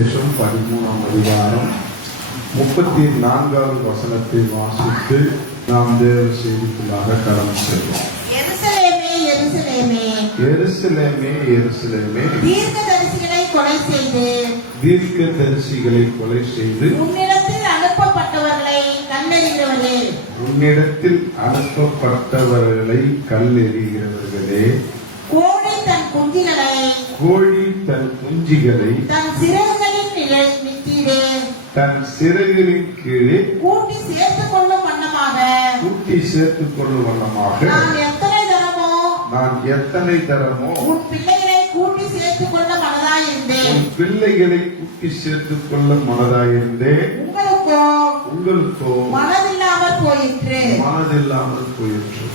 13ஆம் அதிகாரம் 34வது வசனத்தை வாசித்து நாம் தேவ செய்திக்குள்ளாக கடந்து செல்வோம். எருசலேமே, எருசலேமே, எருசலேமே, எருசலேமே, தீர்க்கதரிசிகளை கொலை செய்து தீர்க்கதரிசிகளை கொலை செய்து உன்னிடத்தில் அனுப்பப்பட்டவர்களை கல்லெறிகிறவர்களே, உன்னிடத்தில் அனுப்பப்பட்டவர்களை கல்லெறிகிறவர்களே, கோழி தன் குஞ்சுகளை தன் சிறகுகளின் நிழலிலே தன் சிறகுகளின் கீழே கூட்டி சேர்த்துக் கொள்ளும் வண்ணமாக நான் எத்தனை தரமோ உன் பிள்ளைகளை கூட்டி சேர்த்துக் கொள்ள மனதாயிருந்தேன். உங்களுக்கோ மனதில்லாமல் போயிற்று.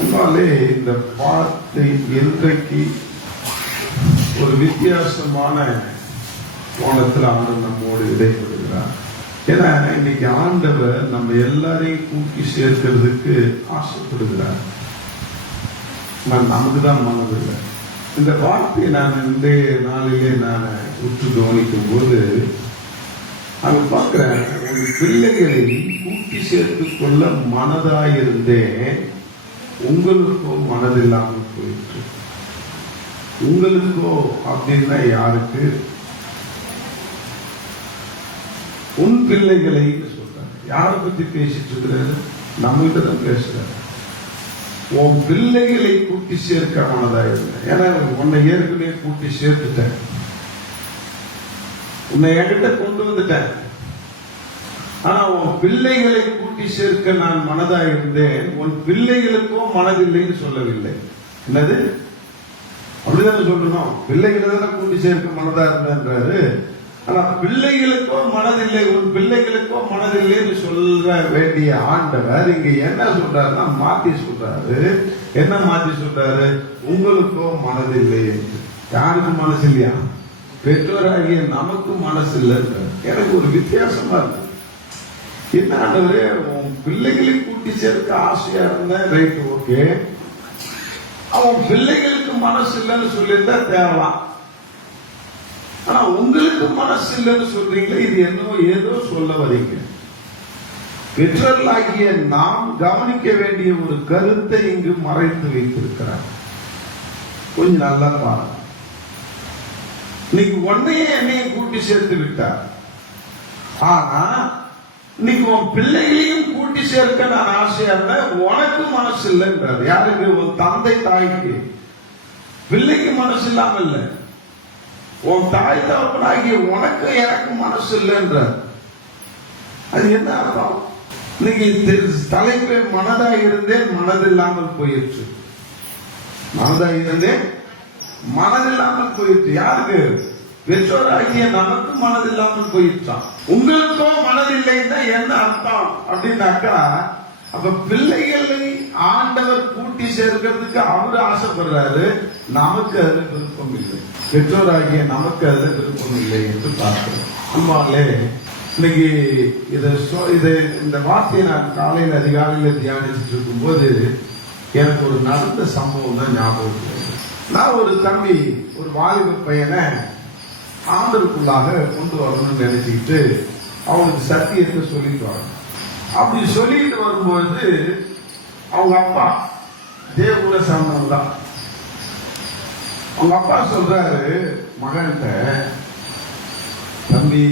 அதனாலே இந்த வார்த்தை இன்றைக்கு ஒரு வித்தியாசமான கோணத்தில் ஆண்டு நம்மோடு இடைப்படுகிறார். ஏன்னா இன்னைக்கு ஆண்டவர் நம்ம எல்லாரையும் கூட்டி சேர்க்கிறதுக்கு ஆசைப்படுகிறார். நமக்கு தான் மனதில்லை. இந்த வார்த்தையை நான் இன்றைய நாளிலே நான் உற்று கவனிக்கும் போது அங்க பார்க்கிறேன், உங்க பிள்ளைகளை கூட்டி சேர்த்துக் கொள்ள மனதாயிருந்தேன், உங்களுக்கோ மனதில்லாமல் போயிற்று. உங்களுக்கோ அப்படின்னா யாருக்கு? உன் பிள்ளைகளை சொல்றாரு. யாரை பத்தி பேசிட்டு இருக்கிறாரு? நம்மகிட்ட தான் பேசுறாரு. உன் பிள்ளைகளை கூட்டி சேர்க்க மனதாயிருந்தேன். ஏன்னா உன்னை ஏற்கனவே கூட்டி சேர்த்துட்டேன், உன்னை என்கிட்ட கொண்டு வந்துட்டேன். ஆனா உன் பிள்ளைகளை கூட்டி சேர்க்க நான் மனதா இருந்தேன், உன் பிள்ளைகளுக்கோ மனதில்லைன்னு சொல்லவில்லை. என்னது? அப்படிதானே சொல்லணும். பிள்ளைகளை தானே கூட்டி சேர்க்க மனதா இருந்தேன்றாரு. ஆனா பிள்ளைகளுக்கோ மனதில்லை, உன் பிள்ளைகளுக்கோ மனதில்லைன்னு சொல்ல வேண்டிய ஆண்டவர் இங்க என்ன சொல்றாருன்னா மாத்தி சொல்றாரு. என்ன மாத்தி சொல்றாரு? உங்களுக்கோ மனதில்லை என்று. யாருக்கு மனசு இல்லையா? பெற்றோராகிய நமக்கு மனசு இல்லை. எனக்கு ஒரு வித்தியாசமா இருக்கு. என்ன ஆண்டவரே, உன் பிள்ளைகளை கூட்டி சேர்க்க ஆசையா இருந்தேன், ரைட், ஓகே. அவன் பிள்ளைகளுக்கு மனசு இல்லைன்னு சொல்லியிருந்தா தேவலாம். ஆனா உங்களுக்கு மனசு இல்லைன்னு சொல்றீங்களே, இது என்னவோ ஏதோ சொல்ல வரீங்க. பெற்றோர்களாகிய நாம் கவனிக்க வேண்டிய ஒரு கருத்தை இங்கு மறைத்து வைத்திருக்கிறார். கொஞ்சம் நல்லா பாருங்க. இன்னைக்கு ஒன்னையே என்னையும் கூட்டி சேர்த்து விட்டார். ஆனா இன்னைக்கு உன் பிள்ளைகளையும் கூட்டி சேர்க்க நான் ஆசையா இருந்தேன், உனக்கு மனசு இல்லைன்றார். யாருக்கு? உன் தந்தை தாய்க்கு. பிள்ளைக்கு மனசு இல்லாம இல்ல, உன் தாய் தகப்பனாகிய உனக்கு எனக்கு மனசு இல்லைன்றார். அது என்ன அர்த்தம்? இன்னைக்கு தலைப்பே மனதா இருந்தேன், மனதில்லாமல் போயிடுச்சு. மனதா இருந்தேன், மனதில்லாமல் போயிடுச்சு. யாருக்கு? பெற்றோராகிய நமக்கு மனதில்லாமல் போயிடுச்சான். உங்களுக்கோ மனதில்லைன்னா என்ன அர்த்தம் அப்படின்னாக்கா, அப்ப பிள்ளைகளை ஆண்டவர் கூட்டி சேர்க்கிறதுக்கு அவரு ஆசைப்படுறாரு, நமக்கு அது விருப்பம் இல்லை. பெற்றோராகிய நமக்கு அது விருப்பம் இல்லை என்று பார்க்கிறோம். அம்மாலே இன்னைக்கு இந்த வார்த்தையை நான் காலையில் அதிகாலையில தியானிச்சுட்டு இருக்கும் போது எனக்கு ஒரு நடந்த சம்பவம் தான் ஞாபகம். நான் ஒரு தம்பி, ஒரு வாலிப பையனை ஆண்டருக்குள்ளாக கொண்டு வரணும்னு நினைச்சுக்கிட்டு அவனுக்கு சத்தியத்தை சொல்லிட்டு வர. அப்படி சொல்லிட்டு வரும்போது அவங்க அப்பா தேவூரை சார்ந்தவங்க தான். அவங்க அப்பா சொல்றாரு மகன்கிட்ட, தம்பி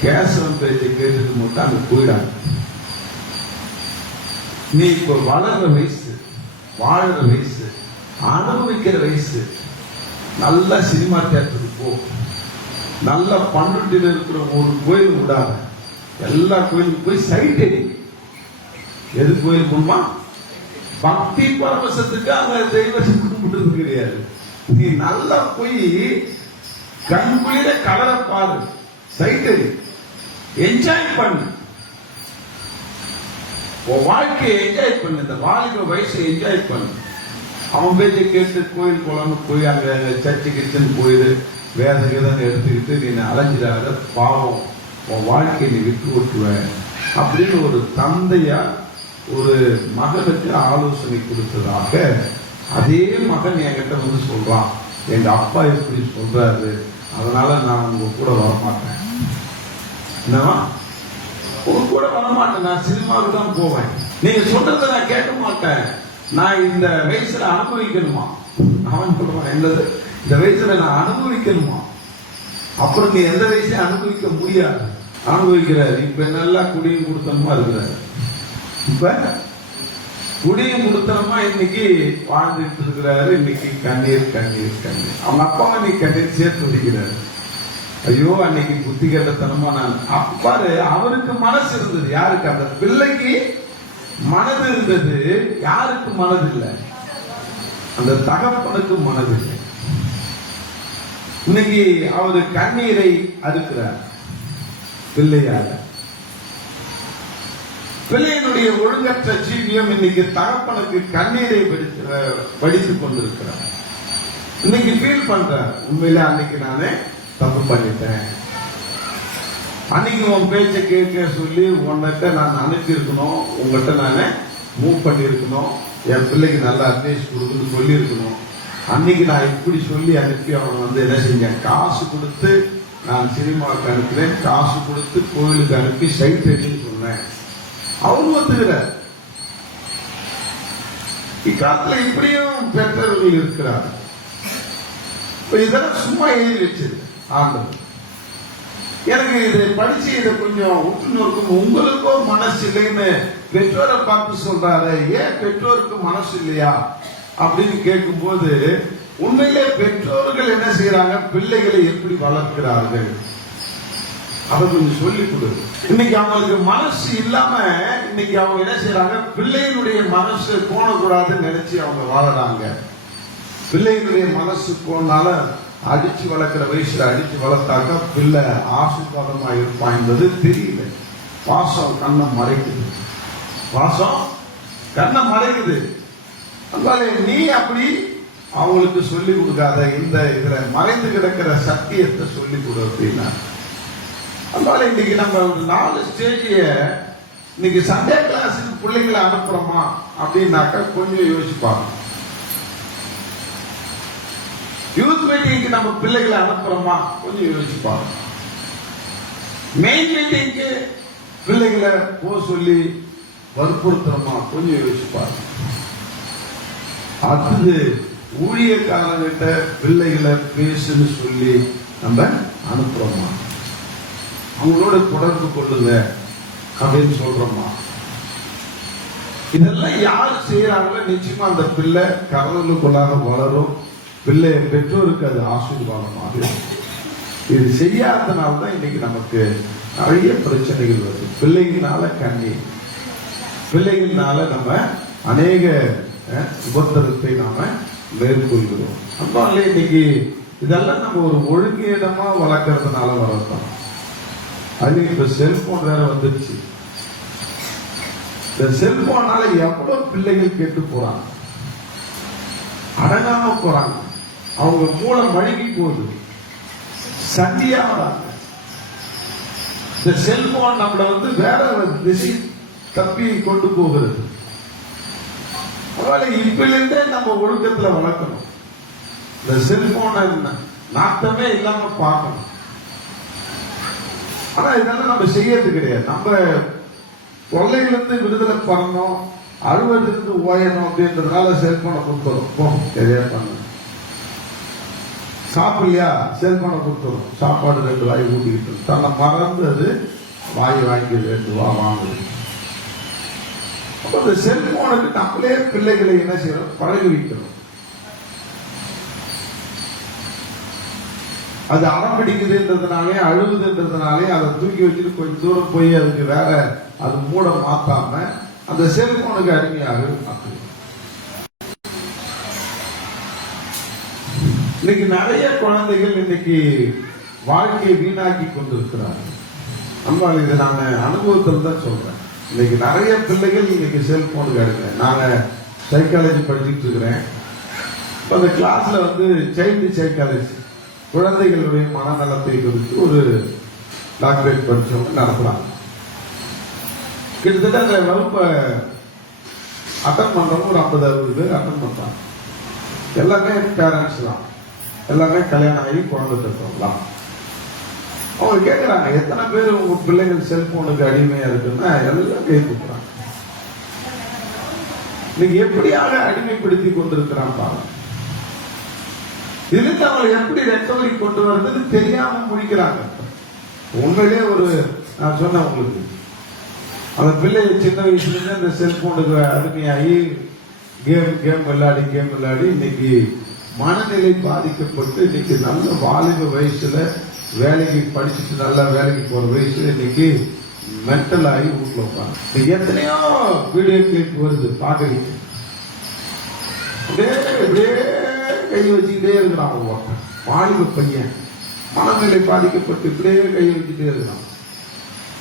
கேசவன் பேச்சை கேட்டுட்டு மட்டும் அங்க போயிடாங்க. நீ இப்ப வளர்ற வயசு, வாழற வயசு, அனுபவிக்கிற வயசு. நல்லா சினிமா தியேட்டருக்கு போ, நல்ல பன்னெண்டில் இருக்கிற ஒரு கோயில் விடாத, எல்லா கோயிலுக்கு போய் சைட் அடி. எது கோயில் போமா? பக்தி பரவசத்துக்கு அங்க தெய்வத்தை கும்பிட்டு கிடையாது. நீ நல்லா போய் கண்குளிர கலர பாரு, சைட் அடி, என்ஜாய் பண்ணு, உன் வாழ்க்கையை என்ஜாய் பண்ணு, இந்த வாலிப வயசை என்ஜாய் பண்ணு. அவன் பேச்சை கேட்டு கோயில் குளம்னு போய் அங்க சர்ச்சு கிச்சன் போயிடு, வேத கீதம் எடுத்துக்கிட்டு நீ அலைஞ்சிடாத, பாவம், உன் வாழ்க்கையை நீ விட்டு ஓட்டுவ அப்படின்னு ஒரு தந்தையா ஒரு மகனுக்கு ஆலோசனை கொடுத்ததாக அதே மகன் என்கிட்ட வந்து சொல்றான். எங்க அப்பா எப்படி சொல்றாரு அதனால நான் உங்க கூட வரமாட்டேன். என்னவா? உங்க கூட வரமாட்டேன், நான் சினிமாவுக்கு தான் போவேன். நீங்க சொல்றதை நான் கேட்க மாட்டேன், நான் இந்த வயசுல அனுபவிக்கணுமா? அவன் சொல்றான், என்னது இந்த வயசுல நான் அனுபவிக்கணுமா? அப்புறம் நீ எந்த வயசுல அனுபவிக்க முடியாது. அனுபவிக்கிறாரு. இப்ப நல்லா குடியும் கொடுத்தனமா இருக்கிறாரு. இப்ப குடியும் கொடுத்தனமா இன்னைக்கு வாழ்ந்துட்டு இருக்கிறாரு. இன்னைக்கு கண்ணீர் கண்ணீர் கண்ணீர். அவங்க அப்பாவை நீ கண்ணீர் சேர்த்து வடிக்கிறாரு. ஐயோ அன்னைக்கு புத்தி கட்டத்தனமா நான் அப்பாரு. அவருக்கு மனசு இருந்தது. யாருக்கு? அந்த பிள்ளைக்கு மனது இருந்தது. யாருக்கு மனது இல்லை? அந்த தகப்பனுக்கு மனது இல்லை. இன்னைக்கு அவரு கண்ணீரை அறுக்கிறார் பிள்ளையாக. பிள்ளையினுடைய ஒழுங்கற்ற ஜீவியம் இன்னைக்கு தகப்பனுக்கு கண்ணீரை வடித்துக் கொண்டிருக்கிறார். இன்னைக்கு ஃபீல் பண்றார், உண்மையில அன்னைக்கு நானே தப்பு பண்ணிட்டேன். அன்னைக்கு உன் பேச்சை கேட்க சொல்லி உன்கிட்ட நான் அனுப்பி இருக்கணும், உங்ககிட்ட நானே மூவ் பண்ணி இருக்கணும், என் பிள்ளைக்கு நல்ல அட்வைஸ் கொடுக்குன்னு சொல்லி இருக்கணும். அன்னைக்கு நான் இப்படி சொல்லி அனுப்பி அவனை வந்து என்ன செஞ்சேன்? காசு கொடுத்து நான் சினிமாவுக்கு அனுப்புறேன், காசு கொடுத்து கோயிலுக்கு அனுப்பி சைட் அடின்னு சொன்னேன். அவரு ஒத்துக்கிறார். இக்காலத்துல இப்படியும் பெற்றவர்கள் இருக்கிறார். இதெல்லாம் சும்மா எழுதி வச்சது ஆண்டவர். எனக்கு இதை படிச்சு இதை கொஞ்சம் உற்று நோக்கும். உங்களுக்கோ மனசு இல்லைன்னு பெற்றோரை பார்த்து சொல்றாரு. ஏன் பெற்றோருக்கு மனசு இல்லையா அப்படின்னு கேட்கும் போது, உண்மையிலே பெற்றோர்கள் என்ன செய்யறாங்க? பிள்ளைகளை எப்படி வளர்க்கிறார்கள் அதை கொஞ்சம் சொல்லி கொடு. இன்னைக்கு அவங்களுக்கு மனசு இல்லாம இன்னைக்கு அவங்க என்ன செய்யறாங்க? பிள்ளைகளுடைய மனசு போனக்கூடாதுன்னு நினைச்சு அவங்க வாழறாங்க. பிள்ளைகளுடைய மனசு போனால அடிச்சு வளர்க்கிற வயசுல அடிச்சு வளர்த்தாக்க பிள்ளை ஆசீர்வாதமா இருப்பான் என்பது தெரியல. பாசம் கண்ணை மறைக்குது. பாசம் கண்ணை மறைக்குது. அதனால நீ அப்படி அவங்களுக்கு சொல்லி கொடுக்காத. இந்த இதுல மறைந்து கிடக்கிற சத்தியத்தை சொல்லி கொடு அப்படின்னா. அதனால இன்னைக்கு நம்ம ஒரு 4 ஸ்டேஜிய இன்னைக்கு சண்டே கிளாஸுக்கு பிள்ளைங்களை அனுப்புறோமா அப்படின்னாக்கா கொஞ்சம் யோசிப்பாங்க. யூத் மீட்டிங்க்கு நம்ம பிள்ளைகளை அனுப்புறோமா கொஞ்சம் யோசிப்பாங்க. மெயின் மீட்டிங்க்கு பிள்ளைகளை போக சொல்லி வற்புறுத்துறோமா கொஞ்சம் யோசிப்பாங்க. அடுத்தது ஊழியக்காரங்கிட்ட பிள்ளைகளை பேசுன்னு சொல்லி நம்ம அனுப்புறோமா? அவங்களோட தொடர்பு கொள்ளுங்க அப்படின்னு சொல்றோமா? இதெல்லாம் யாரு செய்யறாங்களோ நிச்சயமா அந்த பிள்ளை கடவுளுக்குள்ளாக வளரும். பிள்ளை பெற்றோருக்கு அது ஆசீர்வாதமாக. இது செய்யாதனால்தான் இன்னைக்கு நமக்கு நிறைய பிரச்சனைகள் வருது. பிள்ளைங்கனால கண்ணீர், பிள்ளைங்கனால நம்ம அநேக உபத்திரத்தை நாம மேற்கொள்கிறோம். அதனால இன்னைக்கு இதெல்லாம் நம்ம ஒரு ஒழுங்கிடமா வளர்க்கறதுனால வளர்த்தோம். அது இப்ப செல்போன் வேற வந்துருச்சு. இந்த செல்போனால எவ்வளவு பிள்ளைகள் கேட்டு போறாங்க, அடங்காம போறாங்க. அவங்க மூளை மழுகி போகுது, சண்டியா வராங்க. இந்த செல்போன் நம்மள வந்து வேற திசை தப்பி கொண்டு போகிறது. அதனால இப்பிலிருந்தே நம்ம ஒழுக்கத்துல வளர்க்கணும். இந்த செல்போனை நாட்டமே இல்லாம பார்க்கணும். ஆனா இதெல்லாம் நம்ம செய்யறது கிடையாது. நம்ம தொல்லையிலிருந்து விடுதலை பண்ணணும், அழுவதிலிருந்து ஓயணும் அப்படின்றதுனால செல்போனை கொடுத்துரும். சரியா பண்ண சாப்பிடலையா செல்போனை கொடுத்துரும். சாப்பாடு 2 வாய் ஊட்டிக்கிட்டு தன்னை மறந்து அது வாய் வாங்கி 2 ரூபா வாங்குது. அப்ப இந்த செல்போனுக்கு நம்மளே பிள்ளைகளை என்ன செய்யணும்? பழகி வைக்கணும். அது அடம் பிடிக்குதுன்றதுனாலே அழுகுதுன்றதுனாலே அதை தூக்கி வச்சுட்டு கொஞ்சம் தூரம் போய் அதுக்கு வேற அது மூட மாத்தாம அந்த செல்போனுக்கு அடிமையாக மாற்றுது. இன்னைக்கு நிறைய குழந்தைகள் இன்னைக்கு வாழ்க்கையை வீணாக்கி கொண்டிருக்கிறார்கள். நம்ம இதை நான் அனுபவத்தில் தான் சொல்றேன். இன்னைக்கு நிறைய பிள்ளைகள் இன்னைக்கு செல்போனுக்கு அடிமை. நாங்க சைக்காலஜி படிச்சுட்டு இருக்கிறேன். அந்த கிளாஸ்ல வந்து சைல்டு சைக்காலஜி, குழந்தைகளுடைய மனநலத்தை குறித்து ஒரு டாக்டரேட் படிச்சவங்க நடத்துறாங்க. கிட்டத்தட்ட அந்த வகுப்பை அட்டன் பண்றவங்க ஒரு 50-60 பேர் அட்டன் பண்றாங்க. எல்லாமே பேரண்ட்ஸ் தான், எல்லாமே கல்யாணம் ஆகி குழந்தை பெற்றவங்களாம். அவங்க கேட்கிறாங்க, எத்தனை பேர் உங்க பிள்ளைகள் செல்போனுக்கு அடிமையா இருக்குன்னா எல்லாம் கை கொடுக்குறாங்க. நீங்க எப்படியாக அடிமைப்படுத்தி கொண்டிருக்கிறான் பாருங்க. இதுக்கு அவங்களை எப்படி ரெக்கவரி கொண்டு வர்றது தெரியாம முடிக்கிறாங்க. உண்மையிலே நான் சொன்னேன் உங்களுக்கு, அந்த பிள்ளைய சின்ன வயசுல இருந்து அந்த செல்போனுக்கு அடிமையாகி கேம் விளையாடி இன்னைக்கு மனநிலை பாதிக்கப்பட்டு இன்னைக்கு நல்ல வாலிப வயசுல வேலைக்கு படிச்சுட்டு நல்லா வேலைக்கு போற வயசுல இன்னைக்கு மென்டல் ஆகி வீட்டுல உட்காந்து எத்தனையோ வீடியோ கிளிப் வருது பாக்குறீங்க. இப்படியே கை வச்சுக்கிட்டே இருக்கிறான் ஒருத்தன் வாலிப பையன், மனநிலை பாதிக்கப்பட்டு இப்படியே கை வச்சுட்டே இருக்கிறான்.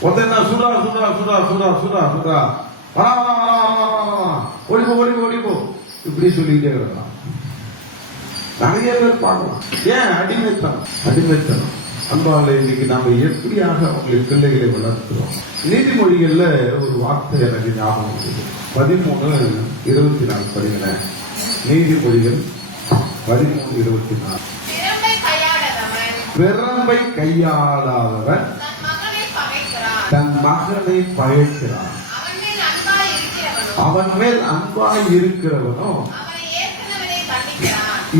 ஒருத்தன் சுடா சுடா சுடா சுடா சுடா சுடா வரா வரா வரா வரா ஓடிப்போ இப்படி சொல்லிக்கிட்டே இருக்கிறான். நிறைய பேர் பார்க்கலாம். ஏன்? அடிமைத்தனம். அன்பால இன்னைக்கு நாம எப்படியாக அவங்களை பிள்ளைகளை வளர்க்கிறோம். நீதிமொழிகள்ல ஒரு வார்த்தை எனக்கு ஞாபகம் இருக்குது. 13:24 படிக்கிறேன். நீதிமொழிகள் 13:24. பெரம்பை கையாளாதவன் தன் மகனை பகைக்கிறான், அவன் மேல் அன்பாய் இருக்கிறவனோ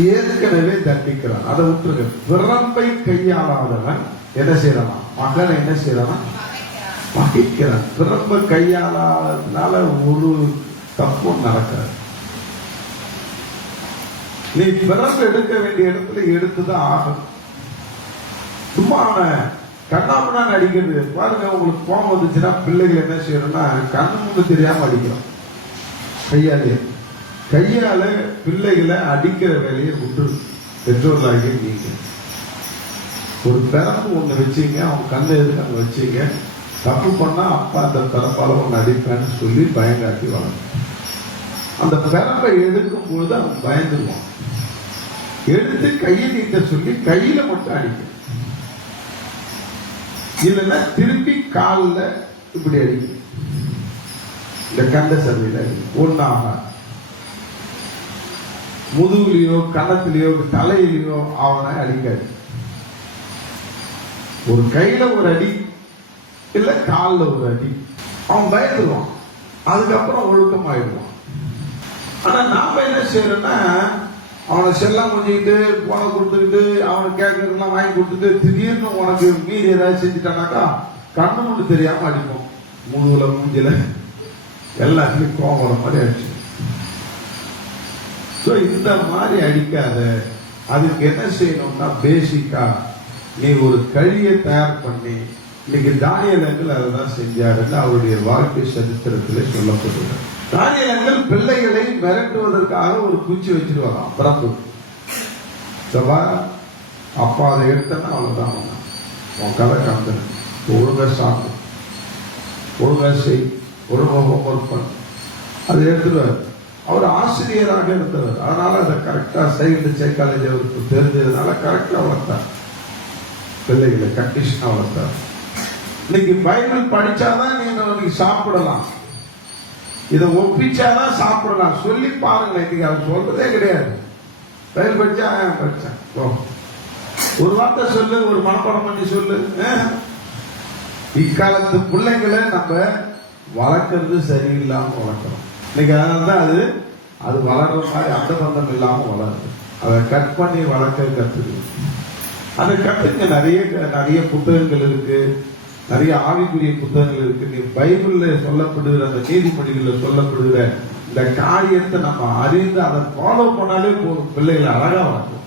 ஏற்கனவே தண்டிக்கிறான். அதை விட்டுருங்க. பிறம்பை கையாளாதவன் என்ன செய்யறான்? மகன் என்ன செய்யறான்? பகைக்கிறான். பிறம்ப கையாளாதனால ஒரு தப்பும் நடக்காது. நீ பிறம்பு எடுக்க வேண்டிய இடத்துல எடுத்துதான் ஆகும். சும்மா கண்ணாமண்ணா அடிக்கிறது பாருங்க. உங்களுக்கு கோபம் வந்துச்சுன்னா பிள்ளைகள் என்ன செய்யறோம்னா கண்ணு முன்னு தெரியாம அடிக்கிறோம். கையால பிள்ளைகளை அடிக்கிற வேலையை விட்டு பெற்றோர்களாக நீங்க ஒரு பிறப்பு ஒண்ணு வச்சீங்க, அவங்க கண்ணை எதுக்கு அங்க வச்சீங்க, தப்பு பண்ணா அப்பா அந்த பிறப்பால ஒண்ணு அடிப்பேன்னு சொல்லி பயங்காட்டி வளரும். அந்த பிறப்பை எடுக்கும் பொழுது அவன் பயந்துருவான். எடுத்து கையை நீட்ட சொல்லி கையில மட்டும் அடிக்கும், இல்லைன்னா திருப்பி காலில் இப்படி அடிக்கும். இந்த கண்ட சதையில ஒன்னாக முதுகுலையோ கன்னத்திலேயோ தலையிலையோ அவனை அடிக்காது. ஒரு கையில ஒரு அடி இல்ல காலில் ஒரு அடி, அவன் பயந்துருவான். அதுக்கப்புறம் ஒழுக்கமாயிடுவான். ஆனா நாம என்ன செய்யறோம்னா அவனை செல்லம் கொஞ்சிக்கிட்டு போனை கொடுத்துக்கிட்டு அவனுக்கு கேட்கறதுலாம் வாங்கி கொடுத்துட்டு திடீர்னு உனக்கு மீறி ஏதாவது செஞ்சுட்டானாக்கா கண்ணு மட்டும் தெரியாம அடிப்போம். முதுகுல மூஞ்சில எல்லாத்துலயும் கோபம் வர மாதிரி அடிச்சு. இந்த மாதிரி அடிக்காத. அதுக்கு என்ன செய்யணும்னா பேசிக்கா நீ ஒரு கழியை தயார் பண்ணி, இன்னைக்கு தானியேலங்கள் அதைதான் செஞ்சாருன்னு அவருடைய வாழ்க்கை சரித்திரத்திலே சொல்லப்படுகிறார். தானியேலங்கள் பிள்ளைகளை மிரட்டுவதற்காக ஒரு குச்சி வச்சிருவாராம். பிறப்பு அப்பா அதை எடுத்தனா அவ்வளவுதான், உன் கதை காந்தன ஒழுங்கா சாப்பிடு, ஒழுங்கா செய், ஒழுங்கா ஹோம்ஒர்க் பண்ணு, அதை எடுத்துருவார். அவர் ஆசிரியராக இருந்தவர், அதனால அதை கரெக்டா சைக்காலஜி அவருக்கு தெரிஞ்சதுனால கரெக்டா வளர்த்தார். பிள்ளைகளை கண்டிஷனா வளர்த்தார். இன்னைக்கு பைபிள் படிச்சாதான் நீங்க சாப்பிடலாம், இதை ஒப்பிச்சாதான் சாப்பிடலாம் சொல்லி பாருங்களேன். இன்னைக்கு அவர் சொல்றதே கிடையாது. பைபிள் படிச்சேன் ஒரு வார்த்தை சொல்லு, ஒரு மனப்பாடம் பண்ணி சொல்லு. இக்காலத்து பிள்ளைங்களை நம்ம வளர்க்கறது சரியில்லாம வளர்க்கிறோம். இன்னைக்கு அதனால்தான் அது வளர்ற மாதிரி அந்த பந்தம் இல்லாம வளருது. அதை கட் பண்ணி வளர்க்க கத்துக்கு. அதை கத்துக்க நிறைய புத்தகங்கள் இருக்கு, நிறைய ஆவிக்குரிய புத்தகங்கள் இருக்கு. நீ பைபிள்ல சொல்லப்படுகிற அந்த நீதிமொழிகள்ல சொல்லப்படுகிற இந்த காரியத்தை நம்ம அறிந்து அதை ஃபாலோ பண்ணாலே போதும், பிள்ளைகளை அழகா வளர்க்கும்.